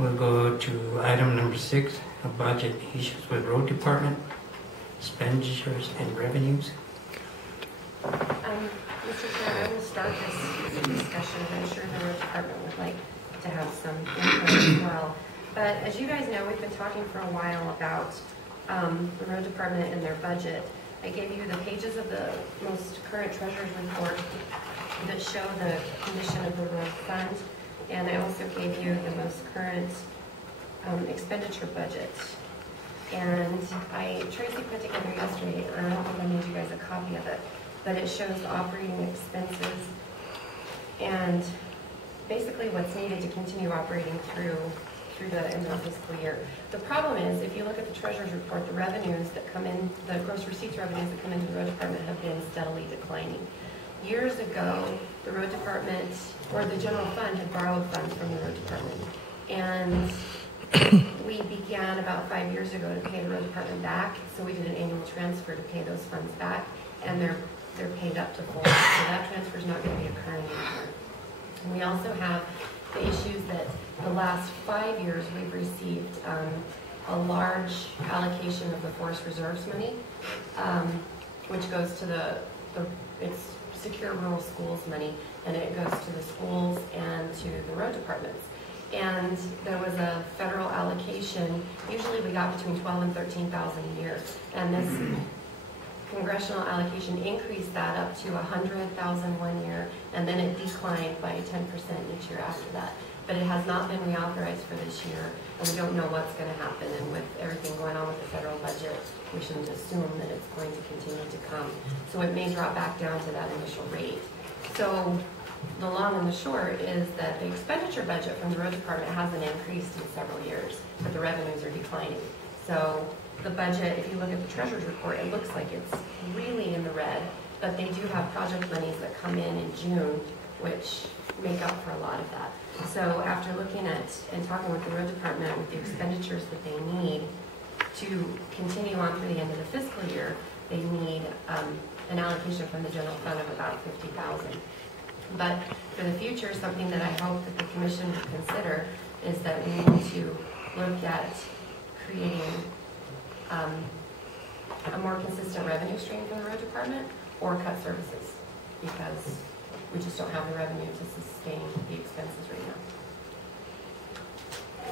We'll go to item number 6, budget issues with road department, expenditures and revenues. Mr. Chair, I will start this discussion. I'm sure the road department would like to have some input as well. But as you guys know, we've been talking for a while about the road department and their budget. I gave you the pages of the most current treasurer's report that show the condition of the road fund, and I also gave you the most current expenditure budget. And Tracy put together yesterday, and I don't think I made you guys a copy of it, but it shows the operating expenses and basically what's needed to continue operating through the end of the fiscal year. The problem is, if you look at the treasurer's report, the revenues that come in, the gross receipts revenues that come into the road department have been steadily declining. Years ago, the road department, or the general fund, had borrowed funds from the road department. And we began about 5 years ago to pay the road department back, so we did an annual transfer to pay those funds back, and they're paid up to full. So that transfer is not going to be occurring anymore. And we also have the issues that the last 5 years we've received a large allocation of the forest reserves money, which goes to it's secure rural schools money, and it goes to the schools and to the road departments. And there was a federal allocation. Usually we got between 12 and 13,000 a year, and this congressional allocation increased that up to 100,000 one year, and then it declined by 10% each year after that. But it has not been reauthorized for this year, and we don't know what's going to happen. And with everything going on with the federal budget, we shouldn't assume that it's going to continue to come. So it may drop back down to that initial rate. So the long and the short is that the expenditure budget from the road department hasn't increased in several years, but the revenues are declining. So the budget, if you look at the treasurer's report, it looks like it's really in the red, but they do have project monies that come in June, which make up for a lot of that. So after looking at and talking with the road department with the expenditures that they need to continue on through the end of the fiscal year, they need an allocation from the general fund of about $50,000. But for the future, something that I hope that the commission would consider is that we need to look at creating a more consistent revenue stream from the road department, or cut services, because we just don't have the revenue to sustain the expenses right now.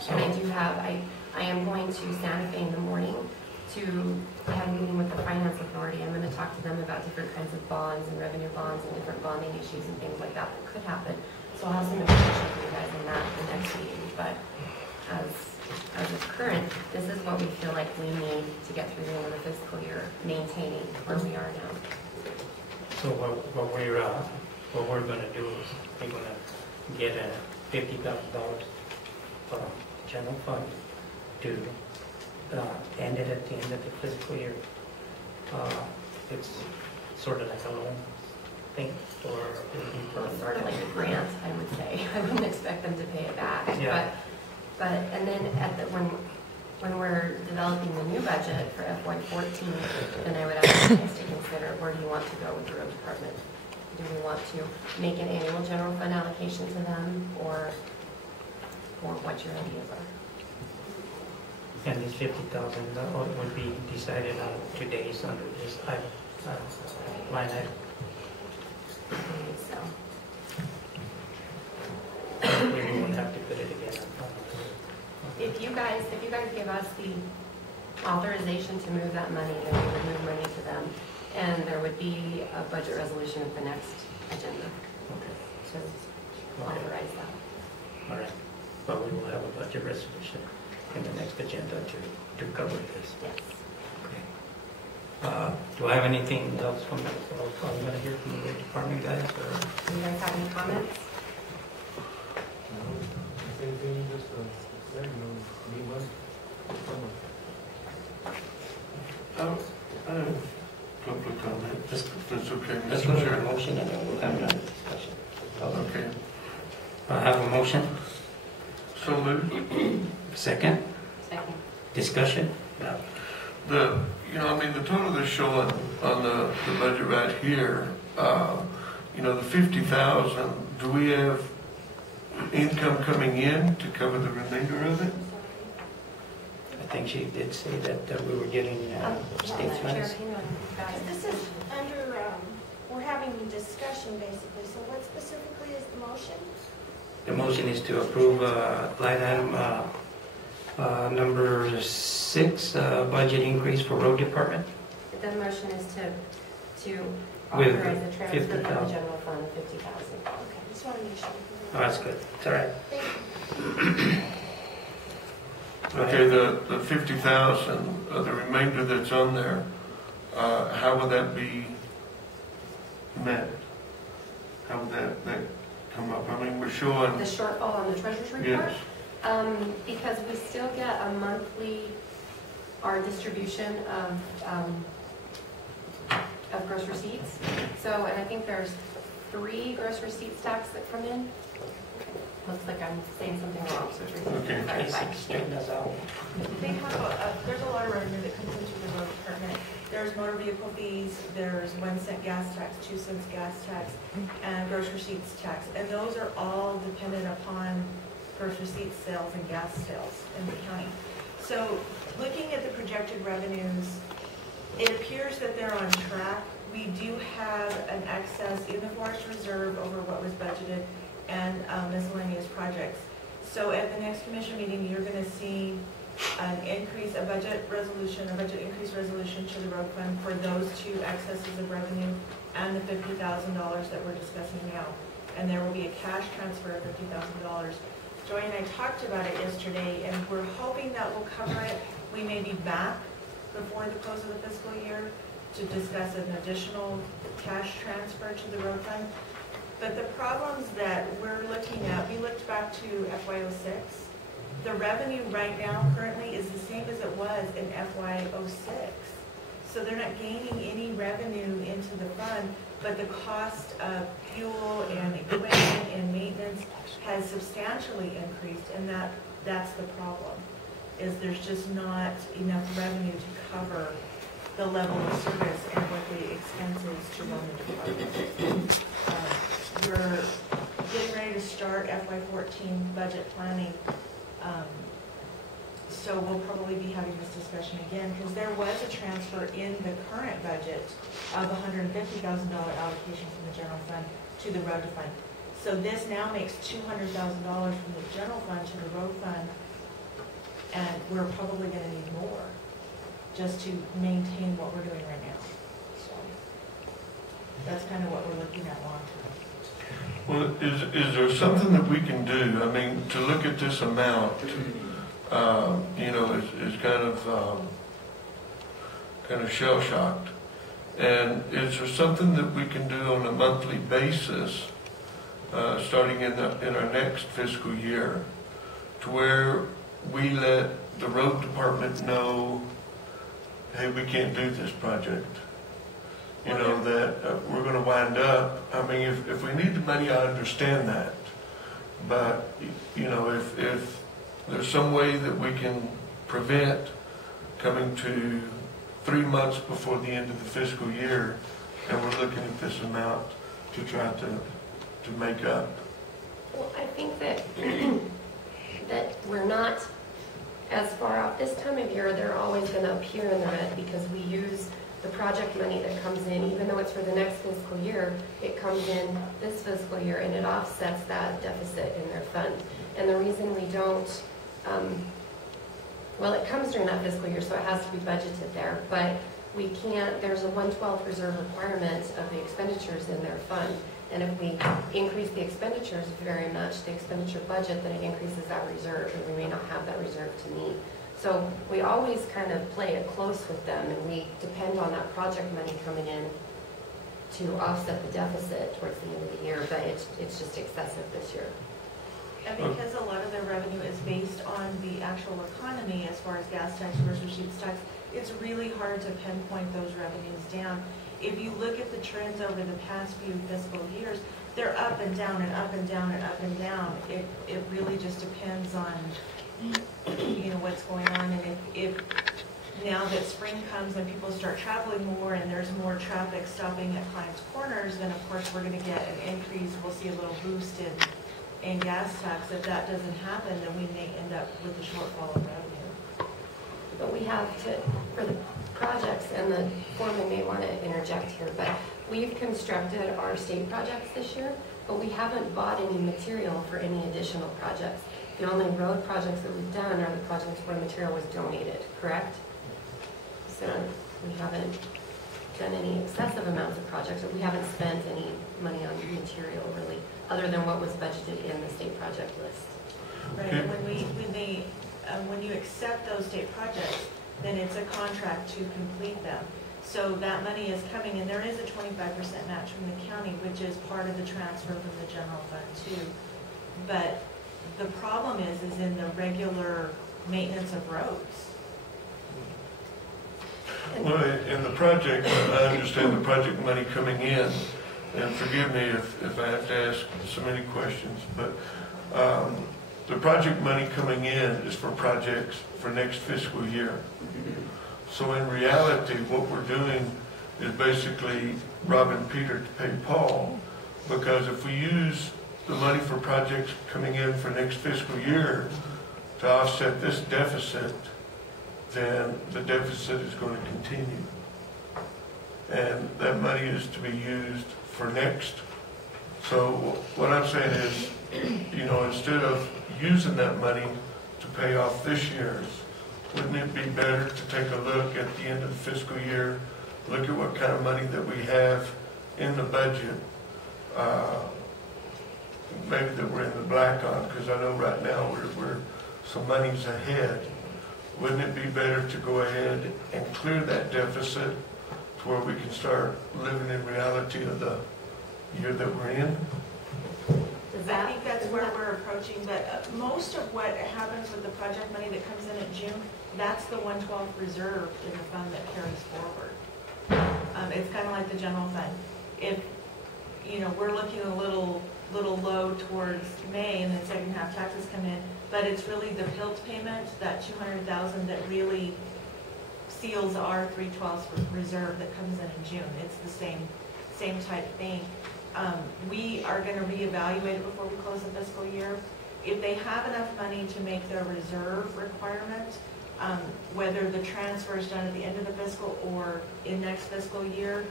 So, and I am going to Santa Fe in the morning to have a meeting with the finance authority. I'm going to talk to them about different kinds of bonds and revenue bonds and different bonding issues and things like that could happen. So I'll have some information for you guys on that in the next meeting. But as of current, this is what we feel like we need to get through the end of the fiscal year, maintaining where we are now. So what we're going to do is we're going to get a $50,000 from general fund to end it at the end of the fiscal year. It's sort of like a loan thing, or well, it's sort of like a grant, I would say. I wouldn't expect them to pay it back. Yeah. But and then when we're developing the new budget for FY14, then I would ask you guys to consider, where do you want to go with the road department? Do we want to make an annual general fund allocation to them, or what your ideas are? And this $50,000 would be decided on today's under this line item. I think so. We won't have to put it again. If you guys give us the authorization to move that money, then we would move money to them, and there would be a budget resolution at the next agenda to authorize that. All right, but we will have a budget resolution in the next agenda to cover this. Yes. Okay. Do I have anything else from the I'm going to hear from the department guys? Or? Do you guys have any comments? Same thing, just need one. I have a couple of comments. That's okay. Let's go to a motion and then we'll have another discussion. Okay. I have a motion. So moved. Second. Second. Discussion. Yeah. The total they're showing on the budget right here, the 50,000. Do we have income coming in to cover the remainder of it? I think she did say that we were getting state Chair, funds. hang on. Got it. This is under, we're having discussion basically, so what specifically is the motion? The motion is to approve line item number 6, budget increase for road department. The motion is to With authorize the transfer from the 50,000. general fund, 50,000. Okay, just want to make sure. Oh, that's good. It's all right. Thank you. Okay, the 50,000, the remainder that's on there, how will that be met? How would that come up? I mean, we're showing, The shortfall on the treasurer's report? yes, Because we still get a monthly, our distribution of gross receipts. So, and I think there's 3 gross receipts tax that come in. Looks like I'm saying something wrong, so Teresa Okay. can clarify. Straighten us out. They have there's a lot of revenue that comes into the road department. There's motor vehicle fees, there's 1 cent gas tax, 2 cents gas tax, and gross receipts tax. And those are all dependent upon gross receipts sales and gas sales in the county. So looking at the projected revenues, it appears that they're on track. We do have an excess in the forest reserve over what was budgeted and miscellaneous projects. So at the next commission meeting, you're going to see an increase, a budget increase resolution to the road fund for those 2 excesses of revenue and the $50,000 that we're discussing now. And there will be a cash transfer of $50,000. Joy and I talked about it yesterday, and we're hoping that will cover it. We may be back before the close of the fiscal year to discuss an additional cash transfer to the road fund. But the problems that we're looking at, we looked back to FY06. The revenue right now currently is the same as it was in FY06. So they're not gaining any revenue into the fund, but the cost of fuel and equipment and maintenance has substantially increased, and that's the problem, is there's just not enough revenue to cover the level of service and what the expenses to run the department. We're getting ready to start FY14 budget planning, so we'll probably be having this discussion again, because there was a transfer in the current budget of $150,000 allocation from the general fund to the road fund. So this now makes $200,000 from the general fund to the road fund, and we're probably going to need more just to maintain what we're doing right now. So that's kind of what we're looking at long term. well, is there something that we can do? I mean, to look at this amount, you know, is kind of shell-shocked. And is there something that we can do on a monthly basis, starting in our next fiscal year, to where we let the road department know, hey, we can't do this project? You know, that we're going to wind up, I mean, if we need the money, I understand that. But, you know, if there's some way that we can prevent coming to 3 months before the end of the fiscal year, and we're looking at this amount to try to make up. Well, I think that that we're not as far out this time of year. They're always going to appear in the red because we use the project money that comes in, even though it's for the next fiscal year, it comes in this fiscal year and it offsets that deficit in their fund. And the reason we don't, well, it comes during that fiscal year, so it has to be budgeted there, but we can't, there's a 1/12 reserve requirement of the expenditures in their fund. And if we increase the expenditures very much, the expenditure budget, then it increases that reserve, and we may not have that reserve to meet. So we always kind of play it close with them, and we depend on that project money coming in to offset the deficit towards the end of the year, but it's just excessive this year. And because a lot of their revenue is based on the actual economy, as far as gas tax versus receipts tax, it's really hard to pinpoint those revenues down. If you look at the trends over the past few fiscal years, they're up and down and up and down and up and down. It really just depends on, you know, what's going on. And if now that spring comes and people start traveling more and there's more traffic stopping at clients' corners, then of course we're going to get an increase. We'll see a little boost in gas tax. If that doesn't happen, then we may end up with a shortfall of revenue. But we have to, for the projects, and the foreman may want to interject here, but we've constructed our state projects this year, but we haven't bought any material for any additional projects. The only road projects that we've done are the projects where material was donated, correct? So we haven't done any excessive amounts of projects, but we haven't spent any money on material really, other than what was budgeted in the state project list. Right, and when you accept those state projects, then it's a contract to complete them. So that money is coming, and there is a 25% match from the county, which is part of the transfer from the general fund too. But the problem is in the regular maintenance of roads. Well, in the project, I understand the project money coming in, and forgive me if I have to ask so many questions, but the project money coming in is for projects for next fiscal year. So in reality, what we're doing is basically robbing Peter to pay Paul, because if we use the money for projects coming in for next fiscal year to offset this deficit, then the deficit is going to continue. And that money is to be used for next. So what I'm saying is, you know, instead of using that money to pay off this year's, wouldn't it be better to take a look at the end of the fiscal year, look at what kind of money that we have in the budget, maybe that we're in the black on, because I know right now we're some money's ahead. Wouldn't it be better to go ahead and clear that deficit to where we can start living in reality of the year that we're in? I think that's where we're approaching, but most of what happens with the project money that comes in June, that's the 1/12 reserve in the fund that carries forward. It's kind of like the general fund. If, you know, we're looking a little low towards May, and then second half taxes come in, but it's really the PILT payment, that $200,000, that really seals our 3/12 reserve that comes in June. It's the same type thing. We are going to reevaluate it before we close the fiscal year. If they have enough money to make their reserve requirement, whether the transfer is done at the end of the fiscal or in next fiscal year,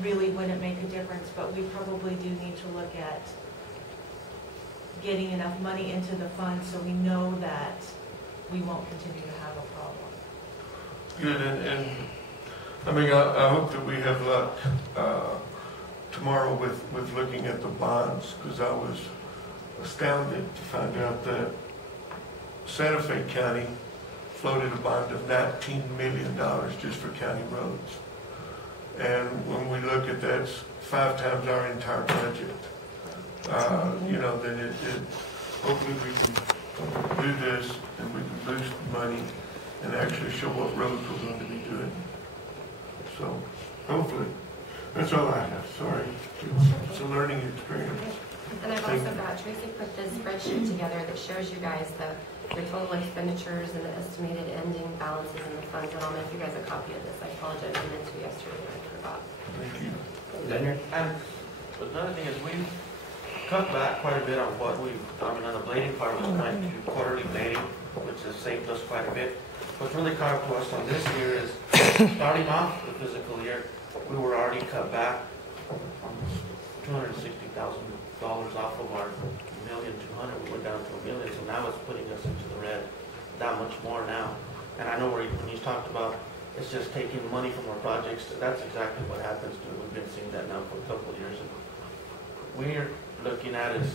really wouldn't make a difference. But we probably do need to look at getting enough money into the fund so we know that we won't continue to have a problem. Good, and I mean, I hope that we have luck tomorrow with looking at the bonds, because I was astounded to find out that Santa Fe County floated a bond of $19 million just for county roads. And when we look at that, it's 5 times our entire budget. You know, then it hopefully we can do this and we can boost money and actually show what roads we're going to be doing. So hopefully, that's all I have. Sorry, it's a learning experience. And I've also got, Tracy put this spreadsheet together that shows you guys the total expenditures and the estimated ending balances in the funds, and I'll make you guys a copy of this. I apologize, I meant to yesterday, and I forgot. Thank you. Leonard? And another thing is we've cut back quite a bit on what we've done on the blading part. We went to quarterly blading, which has saved us quite a bit. What's really caught up to us on this year is starting off the physical year, we were already cut back almost $260,000 off of our $1,200,000. We went down to $1 million, so now it's putting us into the red that much more now. And I know when you talked about it's just taking money from our projects, that's exactly what happens to it. We've been seeing that now for a couple of years. And we're looking at is,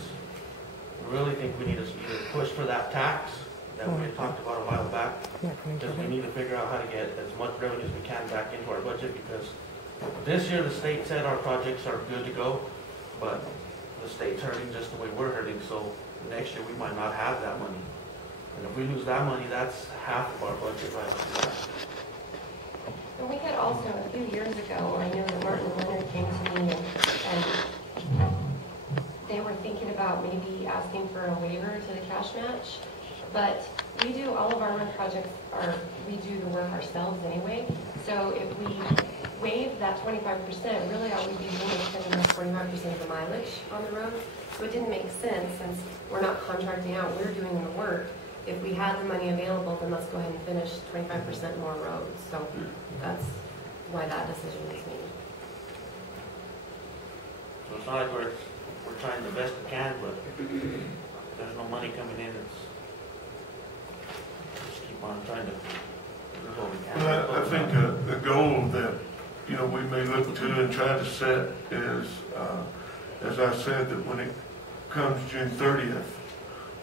we really think we need to either push for that tax that we had talked about a while back, because we need to figure out how to get as much revenue as we can back into our budget, because this year the state said our projects are good to go, but the state's hurting just the way we're hurting, so next year we might not have that money. And if we lose that money, that's half of our budget right off the bat. And we had also, a few years ago, I know that Martin and Leonard came to me and they were thinking about maybe asking for a waiver to the cash match. But we do all of our road projects, we do the work ourselves anyway. So if we waive that 25%, really all we'd be doing is spending that 45% of the mileage on the road. So it didn't make sense, since we're not contracting out, we're doing the work. If we had the money available, then let's go ahead and finish 25% more roads. So that's why that decision was made. So it's not like we're trying the best we can, but there's no money coming in, just keep on trying to do what we can. Well, I think a goal that, we may look to and try to set is, as I said, that when it comes June 30th,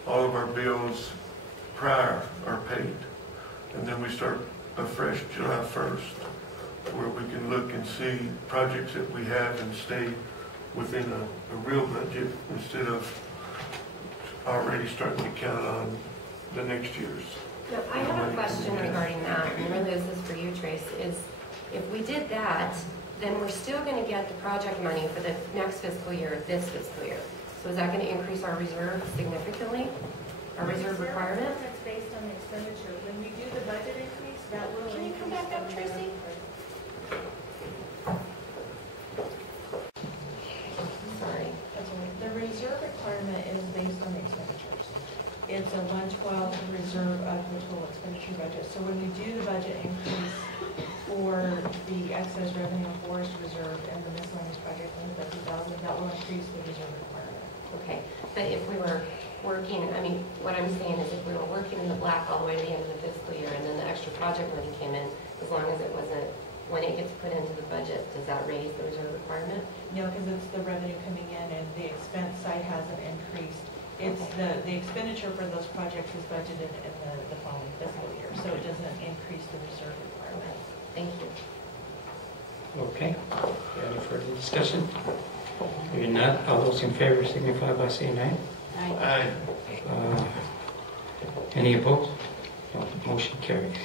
all of our bills prior are paid. And then we start afresh July 1st, where we can look and see projects that we have and stay within a real budget instead of already starting to count on the next year's. Now, I have a question regarding that, and really this is for you, Trace, is if we did that, then we're still going to get the project money for the next fiscal year, this fiscal year. So is that going to increase our reserve significantly, our reserve requirement? It's based on the expenditure. When you do the budget increase, that will. Can you come back up, Tracy? Sorry. That's all right. The reserve requirement is based on the expenditures. It's a 1/12 reserve of the total expenditure budget. So when we do the budget increase for the excess revenue and forest reserve and the miscellaneous project in the 50,000, that will increase the reserve requirement. Okay, but if we were working, what I'm saying is if we were working in the black all the way to the end of the fiscal year and then the extra project money came in, as long as it wasn't, when it gets put into the budget, does that raise the reserve requirement? No, because it's the revenue coming in and the expense side hasn't increased. It's the expenditure for those projects is budgeted in the following fiscal year, so it doesn't increase the reserve requirement. Thank you. Okay, any further discussion? If not, all those in favor signify by saying aye. Aye. Any opposed? No, motion carries.